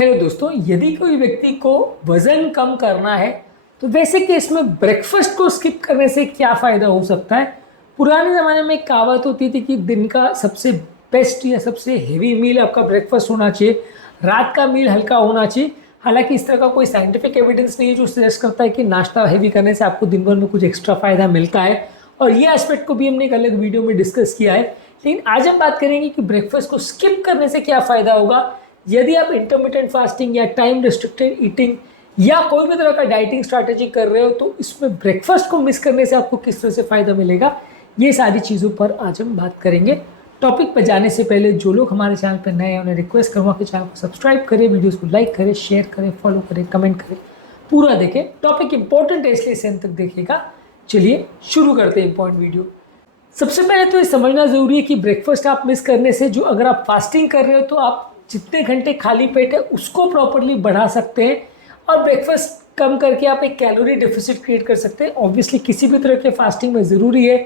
Hello दोस्तों, यदि कोई व्यक्ति को वजन कम करना है तो वैसे केस में ब्रेकफास्ट को स्किप करने से क्या फ़ायदा हो सकता है। पुराने ज़माने में एक कहावत होती थी कि दिन का सबसे बेस्ट या सबसे हेवी मील आपका ब्रेकफास्ट होना चाहिए, रात का मील हल्का होना चाहिए। हालांकि इस तरह का कोई साइंटिफिक एविडेंस नहीं है जो सजेस्ट करता है कि नाश्ता हेवी करने से आपको दिन भर में कुछ एक्स्ट्रा फ़ायदा मिलता है, और ये एस्पेक्ट को भी हमने एक अलग वीडियो में डिस्कस किया है। लेकिन आज हम बात करेंगे कि ब्रेकफास्ट को स्किप करने से क्या फ़ायदा होगा। यदि आप इंटरमिटेंट फास्टिंग या टाइम रिस्ट्रिक्टेड ईटिंग या कोई भी तरह का डाइटिंग स्ट्रैटेजी कर रहे हो तो इसमें ब्रेकफास्ट को मिस करने से आपको किस तरह से फ़ायदा मिलेगा, ये सारी चीज़ों पर आज हम बात करेंगे। टॉपिक पर जाने से पहले जो लोग हमारे चैनल पर नए हैं उन्हें रिक्वेस्ट करूँगा कि चैनल को सब्सक्राइब करें, वीडियोज़ को लाइक करें, शेयर करें, फॉलो करें, कमेंट करें, पूरा देखें। टॉपिक इंपॉर्टेंट है इसलिए इसे अंत तक देखिएगा। चलिए शुरू करते हैं इंपॉर्टेंट वीडियो। सबसे पहले तो ये समझना ज़रूरी है कि ब्रेकफास्ट आप मिस करने से, जो अगर आप फास्टिंग कर रहे हो तो आप जितने घंटे खाली पेट है उसको प्रॉपर्ली बढ़ा सकते हैं, और ब्रेकफास्ट कम करके आप एक कैलोरी डेफिसिट क्रिएट कर सकते हैं। ऑब्वियसली किसी भी तरह के फास्टिंग में ज़रूरी है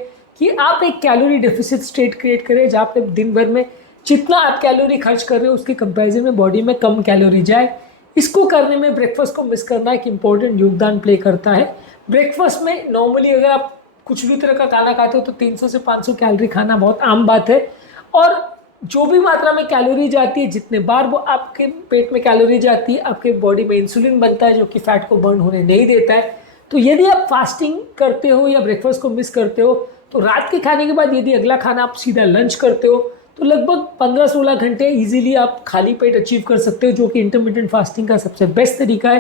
कि आप एक कैलोरी डेफिसिट स्टेट क्रिएट करें जहाँ पे दिन भर में जितना आप कैलोरी खर्च कर रहे हो उसके कंपैरिजन में बॉडी में कम कैलोरी जाए। इसको करने में ब्रेकफास्ट को मिस करना एक इम्पॉर्टेंट योगदान प्ले करता है। ब्रेकफास्ट में नॉर्मली अगर आप कुछ भी तरह का खाना खाते हो तो 300 से 500 कैलोरी खाना बहुत आम बात है, और जो भी मात्रा में कैलोरी जाती है, जितने बार वो आपके पेट में कैलोरी जाती है, आपके बॉडी में इंसुलिन बनता है जो कि फैट को बर्न होने नहीं देता है। तो यदि आप फास्टिंग करते हो या ब्रेकफास्ट को मिस करते हो तो रात के खाने के बाद यदि अगला खाना आप सीधा लंच करते हो तो लगभग 15-16 घंटे इजीली आप खाली पेट अचीव कर सकते हो, जो कि इंटरमिटेंट फास्टिंग का सबसे बेस्ट तरीका है।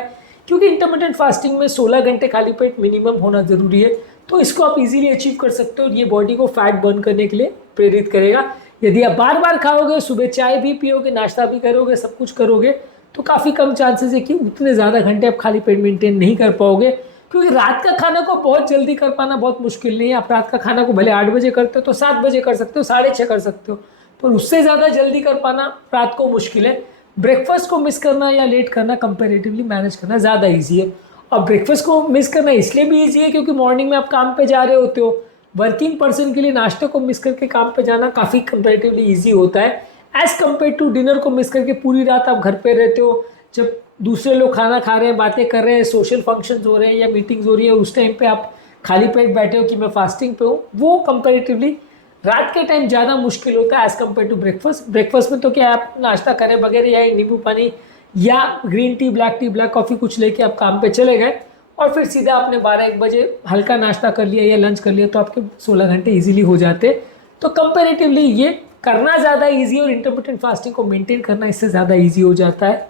क्योंकि इंटरमिटेंट फास्टिंग में 16 घंटे खाली पेट मिनिमम होना ज़रूरी है, तो इसको आप इजीली अचीव कर सकते हो। ये बॉडी को फैट बर्न करने के लिए प्रेरित करेगा। यदि आप बार बार खाओगे, सुबह चाय भी पियोगे, नाश्ता भी करोगे, सब कुछ करोगे, तो काफ़ी कम चांसेस है कि उतने ज़्यादा घंटे आप खाली पेट मेंटेन नहीं कर पाओगे। क्योंकि रात का खाना को बहुत जल्दी कर पाना बहुत मुश्किल नहीं है। आप रात का खाना को भले 8 बजे करते हो तो 7 बजे कर सकते हो, 6:30 कर सकते हो, पर उससे ज़्यादा जल्दी कर पाना रात को मुश्किल है। ब्रेकफास्ट को मिस करना या लेट करना कंपेरेटिवली मैनेज करना ज़्यादा ईजी है। और ब्रेकफास्ट को मिस करना इसलिए भी ईजी है क्योंकि मॉर्निंग में आप काम पे जा रहे होते हो। वर्किंग पर्सन के लिए नाश्ते को मिस करके काम पे जाना काफ़ी कंपेरेटिवली ईजी होता है, एज़ कम्पेयर टू डिनर को मिस करके पूरी रात आप घर पे रहते हो। जब दूसरे लोग खाना खा रहे हैं, बातें कर रहे हैं, सोशल फंक्शंस हो रहे हैं या मीटिंग्स हो रही है, उस टाइम पे आप खाली पेट बैठे हो कि मैं फास्टिंग पे हूँ, वो कंपेरेटिवली रात के टाइम ज़्यादा मुश्किल होता है as compare to breakfast. Breakfast में तो क्या आप नाश्ता करे बगैर या नींबू पानी या ग्रीन टी, ब्लैक कॉफ़ी कुछ लेके आप काम पे चले गए और फिर सीधा आपने 12-1 बजे हल्का नाश्ता कर लिया या लंच कर लिया तो आपके 16 घंटे इजीली हो जाते। तो कंपैरेटिवली ये करना ज़्यादा इजी और इंटरमिटेंट फास्टिंग को मेंटेन करना इससे ज़्यादा इजी हो जाता है।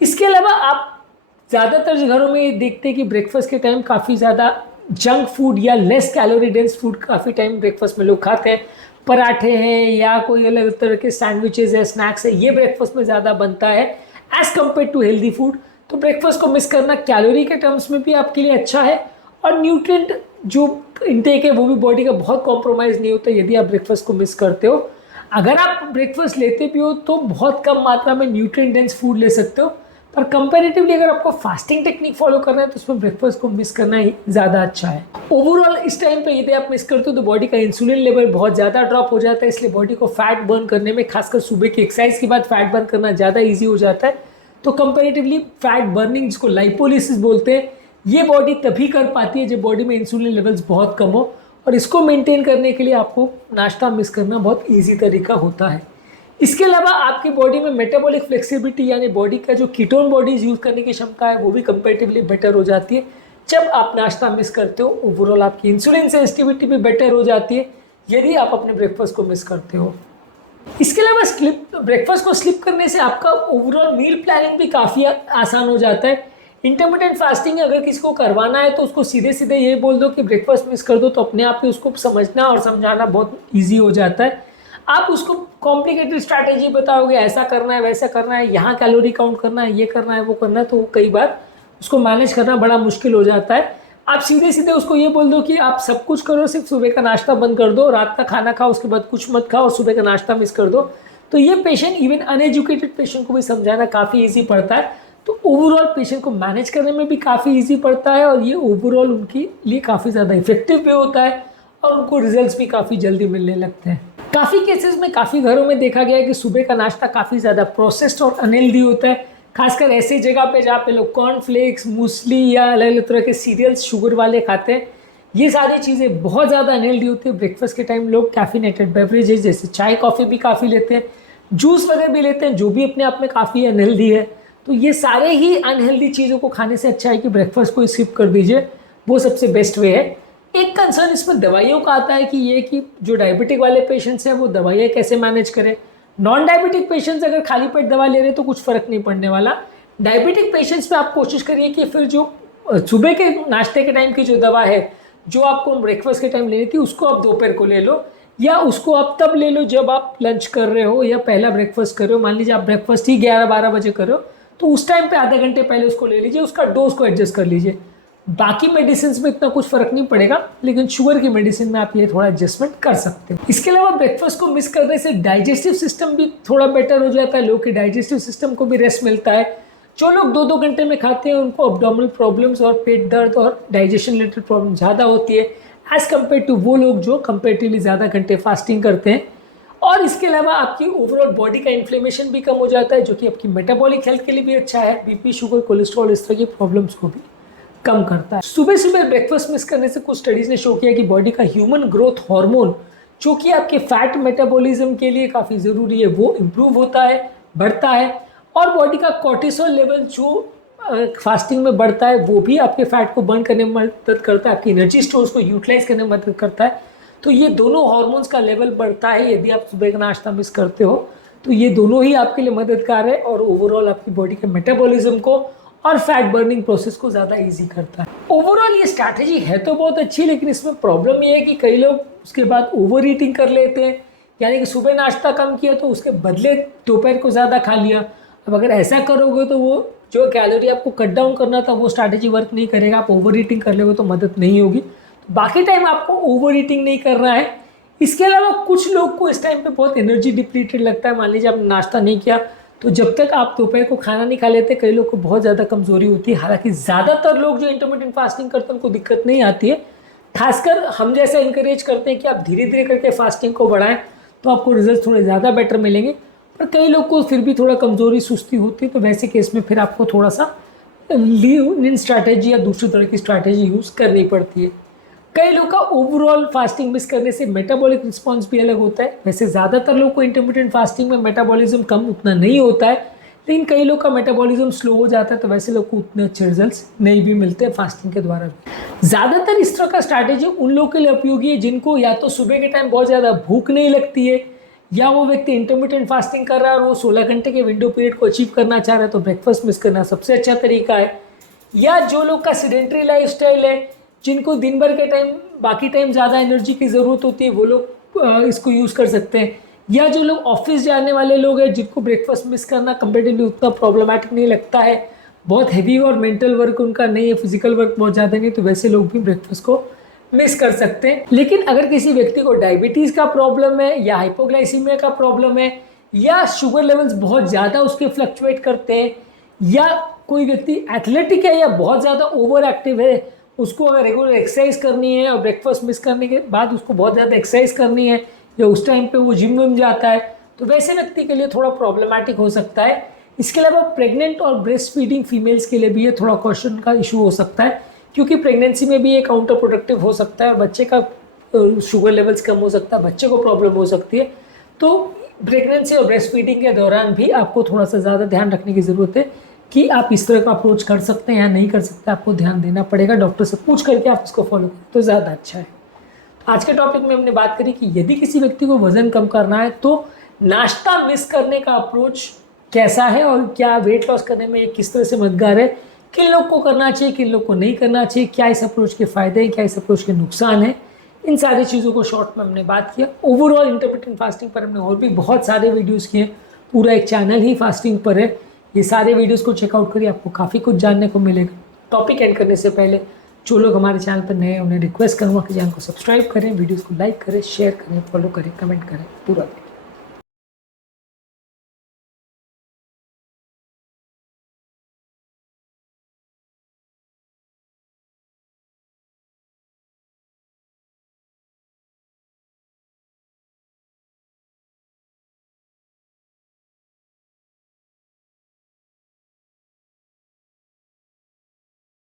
इसके अलावा आप ज़्यादातर घरों में ये देखते हैं कि ब्रेकफास्ट के टाइम काफ़ी ज़्यादा जंक फूड या लेस कैलोरी डेंस फूड काफ़ी टाइम ब्रेकफास्ट में लोग खाते हैं। पराठे हैं या कोई अलग तरह के सैंडविचेज है, स्नैक्स है, ये ब्रेकफास्ट में ज़्यादा बनता है as compare to healthy food. तो ब्रेकफास्ट को मिस करना कैलोरी के टर्म्स में भी आपके लिए अच्छा है, और न्यूट्रिएंट जो इंटेक है वो भी बॉडी का बहुत कॉम्प्रोमाइज़ नहीं होता यदि आप ब्रेकफास्ट को मिस करते हो। अगर आप ब्रेकफास्ट लेते भी हो तो बहुत कम मात्रा में न्यूट्रिएंट डेंस फूड ले सकते हो, पर कंपैरेटिवली अगर आपको फास्टिंग टेक्निक फॉलो करना है तो उसमें ब्रेकफास्ट को मिस करना ही ज़्यादा अच्छा है। ओवरऑल इस टाइम पे यदि आप मिस करते हो तो बॉडी का इंसुलिन लेवल बहुत ज़्यादा ड्रॉप हो जाता है, इसलिए बॉडी को फैट बर्न करने में, खासकर सुबह की एक्सरसाइज के बाद फैट बर्न करना ज़्यादा ईजी हो जाता है। तो कंपैरेटिवली फैट बर्निंग, जिसको लाइपोलिसिस बोलते हैं, ये बॉडी तभी कर पाती है जब बॉडी में इंसुलिन लेवल्स बहुत कम हो, और इसको मेंटेन करने के लिए आपको नाश्ता मिस करना बहुत इजी तरीका होता है। इसके अलावा आपकी बॉडी में मेटाबॉलिक फ्लेक्सिबिलिटी यानी बॉडी का जो कीटोन बॉडीज यूज़ करने की क्षमता है वो भी कंपैरेटिवली बेटर हो जाती है जब आप नाश्ता मिस करते हो। ओवरऑल आपकी इंसुलिन सेंसिटिविटी भी बेटर हो जाती है यदि आप अपने ब्रेकफास्ट को मिस करते हो। इसके अलावा ब्रेकफास्ट को स्लिप करने से आपका ओवरऑल मील प्लानिंग भी काफ़ी आसान हो जाता है। इंटरमिटेंट फास्टिंग अगर किसी को करवाना है तो उसको सीधे सीधे ये बोल दो कि ब्रेकफास्ट मिस कर दो, तो अपने आप ही उसको समझना और समझाना बहुत ईजी हो जाता है। आप उसको कॉम्प्लिकेटेड स्ट्रैटेजी बताओगे, ऐसा करना है, वैसा करना है, यहाँ कैलोरी काउंट करना है, ये करना है, वो करना है, तो कई बार उसको मैनेज करना बड़ा मुश्किल हो जाता है। आप सीधे सीधे उसको ये बोल दो कि आप सब कुछ करो, सिर्फ सुबह का नाश्ता बंद कर दो, रात का खाना खाओ, उसके बाद कुछ मत खाओ, सुबह का नाश्ता मिस कर दो। तो ये पेशेंट, इवन अनएजुकेटेड पेशेंट को भी समझाना काफ़ी ईजी पड़ता है। तो ओवरऑल पेशेंट को मैनेज करने में भी काफ़ी ईजी पड़ता है, और ये ओवरऑल उनके लिए काफ़ी ज़्यादा इफेक्टिव भी होता है, और उनको रिजल्ट्स भी काफ़ी जल्दी मिलने लगते हैं। काफ़ी केसेस में, काफ़ी घरों में देखा गया है कि सुबह का नाश्ता काफ़ी ज़्यादा प्रोसेस्ड और अनहेल्दी होता है। खासकर ऐसी जगह पे जहाँ पे लोग कॉर्नफ्लेक्स, मूसली या अलग अलग तरह के सीरियल्स शुगर वाले खाते हैं, ये सारी चीज़ें बहुत ज़्यादा अनहेल्दी होती है। ब्रेकफास्ट के टाइम लोग कैफिनेटेड बेवरेजेस जैसे चाय कॉफ़ी भी काफ़ी लेते हैं, जूस वगैरह भी लेते हैं, जो भी अपने आप में काफ़ी अनहेल्दी है। तो ये सारे ही अनहेल्दी चीज़ों को खाने से अच्छा है कि ब्रेकफास्ट को स्किप कर दीजिए, वो सबसे बेस्ट वे है। एक कंसर्न इसमें दवाइयों का आता है कि ये कि जो डायबिटिक वाले पेशेंट्स हैं वो दवाइयाँ कैसे मैनेज करें। नॉन डायबिटिक पेशेंट्स अगर खाली पेट दवा ले रहे हैं तो कुछ फ़र्क नहीं पड़ने वाला। डायबिटिक पेशेंट्स पे आप कोशिश करिए कि फिर जो सुबह के नाश्ते के टाइम की जो दवा है जो आपको ब्रेकफास्ट के टाइम लेनी थी, उसको आप दोपहर को ले लो, या उसको आप तब ले लो जब आप लंच कर रहे हो या पहला ब्रेकफास्ट कर रहे हो। मान लीजिए आप ब्रेकफास्ट ही 11-12 बजे कर रहे हो, तो उस टाइम पे आधे घंटे पहले उसको ले लीजिए, उसका डोज को एडजस्ट कर लीजिए। बाकी मेडिसिन में इतना कुछ फर्क नहीं पड़ेगा, लेकिन शुगर की मेडिसिन में आप ये थोड़ा एडजस्टमेंट कर सकते हैं। इसके अलावा ब्रेकफास्ट को मिस करने से डाइजेस्टिव सिस्टम भी थोड़ा बेटर हो जाता है, लोगों के डाइजेस्टिव सिस्टम को भी रेस्ट मिलता है। जो लोग 2-2 घंटे में खाते हैं उनको अब्डोमिनल प्रॉब्लम्स और पेट दर्द और डाइजेशन रिलेटेड प्रॉब्लम ज़्यादा होती है एज कम्पेयर टू वो लोग जो कंपेरेटिवली ज़्यादा घंटे फास्टिंग करते हैं। और इसके अलावा आपकी ओवरऑल बॉडी का इन्फ्लेमेशन भी कम हो जाता है, जो कि आपकी मेटाबॉलिक हेल्थ के लिए भी अच्छा है। बीपी, शुगर, कोलेस्ट्रॉल, इस तरह की प्रॉब्लम्स को भी कम करता है। सुबह सुबह ब्रेकफास्ट मिस करने से कुछ स्टडीज़ ने शो किया कि बॉडी का ह्यूमन ग्रोथ हार्मोन, जो कि आपके फैट मेटाबॉलिज्म के लिए काफ़ी ज़रूरी है, वो इम्प्रूव होता है, बढ़ता है। और बॉडी का कॉर्टिसोल लेवल जो फास्टिंग में बढ़ता है, वो भी आपके फैट को बर्न करने में मदद करता है, आपकी एनर्जी स्टोर्स को यूटिलाइज करने में मदद करता है। तो ये दोनों हार्मोन्स का लेवल बढ़ता है यदि आप सुबह का नाश्ता मिस करते हो, तो ये दोनों ही आपके लिए मददगार है और ओवरऑल आपकी बॉडी के मेटाबॉलिज्म को और फैट बर्निंग प्रोसेस को ज़्यादा ईजी करता है। ओवरऑल ये स्ट्रैटेजी है तो बहुत अच्छी, लेकिन इसमें प्रॉब्लम ये है कि कई लोग उसके बाद ओवर ईटिंग कर लेते हैं, यानी कि सुबह नाश्ता कम किया तो उसके बदले दोपहर को ज़्यादा खा लिया। अब अगर ऐसा करोगे तो वो जो कैलोरी आपको कट डाउन करना था वो स्ट्रैटेजी वर्क नहीं करेगा, आप ओवर ईटिंग कर लोगे तो मदद नहीं होगी। तो बाकी टाइम आपको ओवर ईटिंग नहीं करना है। इसके अलावा कुछ लोग को इस टाइम पे बहुत एनर्जी डिप्लीटेड लगता है। मान लीजिए आपने नाश्ता नहीं किया, तो जब तक आप दोपहर को खाना नहीं खा लेते, कई लोग को बहुत ज़्यादा कमजोरी होती है। हालांकि ज़्यादातर लोग जो इंटरमिटेंट फास्टिंग करते हैं उनको दिक्कत नहीं आती है। खासकर हम जैसा इंकरेज करते हैं कि आप धीरे धीरे करके फास्टिंग को बढ़ाएं, तो आपको रिजल्ट थोड़े ज़्यादा बेटर मिलेंगे। पर कई लोग को फिर भी थोड़ा कमजोरी, सुस्ती होती है, तो वैसे केस में फिर आपको थोड़ा सा लीव इन स्ट्रैटेजी या दूसरी तरह की स्ट्रैटेजी यूज़ करनी पड़ती है। कई लोग का ओवरऑल फास्टिंग मिस करने से मेटाबॉलिक रिस्पांस भी अलग होता है। वैसे ज़्यादातर लोग को इंटरमिटेंट फास्टिंग में मेटाबॉलिज्म कम उतना नहीं होता है, लेकिन कई लोग का मेटाबॉलिज्म स्लो हो जाता है, तो वैसे लोग को उतने अच्छे रिजल्ट्स नहीं भी मिलते हैं फास्टिंग के द्वारा भी। ज़्यादातर इस तरह का स्ट्रैटेजी उन लोगों के लिए उपयोगी है जिनको या तो सुबह के टाइम बहुत ज़्यादा भूख नहीं लगती है, या वो व्यक्ति इंटरमिटेंट फास्टिंग कर रहा है और वो 16 घंटे के विंडो पीरियड को अचीव करना चाह रहा है, तो ब्रेकफास्ट मिस करना सबसे अच्छा तरीका है। या जो लोग का सीडेंट्री लाइफस्टाइल है, जिनको दिन भर के टाइम बाकी टाइम ज़्यादा एनर्जी की ज़रूरत होती है, वो लोग इसको यूज़ कर सकते हैं। या जो लोग ऑफिस जाने वाले लोग हैं, जिनको ब्रेकफास्ट मिस करना कंपेरेटिवली उतना प्रॉब्लमैटिक नहीं लगता है, बहुत हैवी और मेंटल वर्क उनका नहीं है, फिजिकल वर्क बहुत ज़्यादा नहीं, तो वैसे लोग भी ब्रेकफास्ट को मिस कर सकते हैं। लेकिन अगर किसी व्यक्ति को डायबिटीज़ का प्रॉब्लम है, या हाइपोग्लाइसीमिया का प्रॉब्लम है, या शुगर लेवल्स बहुत ज़्यादा उसके फ्लक्चुएट करते हैं, या कोई व्यक्ति एथलेटिक है या बहुत ज़्यादा ओवर एक्टिव है, उसको अगर रेगुलर एक्सरसाइज करनी है और ब्रेकफास्ट मिस करने के बाद उसको बहुत ज़्यादा एक्सरसाइज करनी है, या उस टाइम पे वो जिम में जाता है, तो वैसे व्यक्ति के लिए थोड़ा प्रॉब्लमैटिक हो सकता है। इसके अलावा प्रेग्नेंट और ब्रेस्ट फीडिंग फीमेल्स के लिए भी ये थोड़ा क्वेश्चन का इशू हो सकता है, क्योंकि प्रेगनेंसी में भी ये काउंटर प्रोडक्टिव हो सकता है और बच्चे का शुगर लेवल्स कम हो सकता है, बच्चे को प्रॉब्लम हो सकती है। तो प्रेगनेंसी और ब्रेस्ट फीडिंग के दौरान भी आपको थोड़ा सा ज़्यादा ध्यान रखने की ज़रूरत है कि आप इस तरह का अप्रोच कर सकते हैं या नहीं कर सकते, आपको ध्यान देना पड़ेगा। डॉक्टर से पूछ करके आप इसको फॉलो करें तो ज़्यादा अच्छा है। आज के टॉपिक में हमने बात करी कि यदि किसी व्यक्ति को वजन कम करना है तो नाश्ता मिस करने का अप्रोच कैसा है और क्या वेट लॉस करने में किस तरह से मददगार है, किन लोग को करना चाहिए, किन लोग को नहीं करना चाहिए, क्या इस अप्रोच के फ़ायदे हैं, क्या इस अप्रोच के नुकसान हैं, इन सारी चीज़ों को शॉर्ट में हमने बात किया। ओवरऑल इंटरमिटेंट फास्टिंग पर हमने और भी बहुत सारे वीडियोस किए, पूरा एक चैनल ही फास्टिंग पर है। ये सारे वीडियोस को चेकआउट करिए, आपको काफ़ी कुछ जानने को मिलेगा। टॉपिक एंड करने से पहले जो लोग हमारे चैनल पर नए हैं उन्हें रिक्वेस्ट करूँगा कि चैनल को सब्सक्राइब करें, वीडियोज़ को लाइक करें, शेयर करें, फॉलो करें, कमेंट करें, पूरा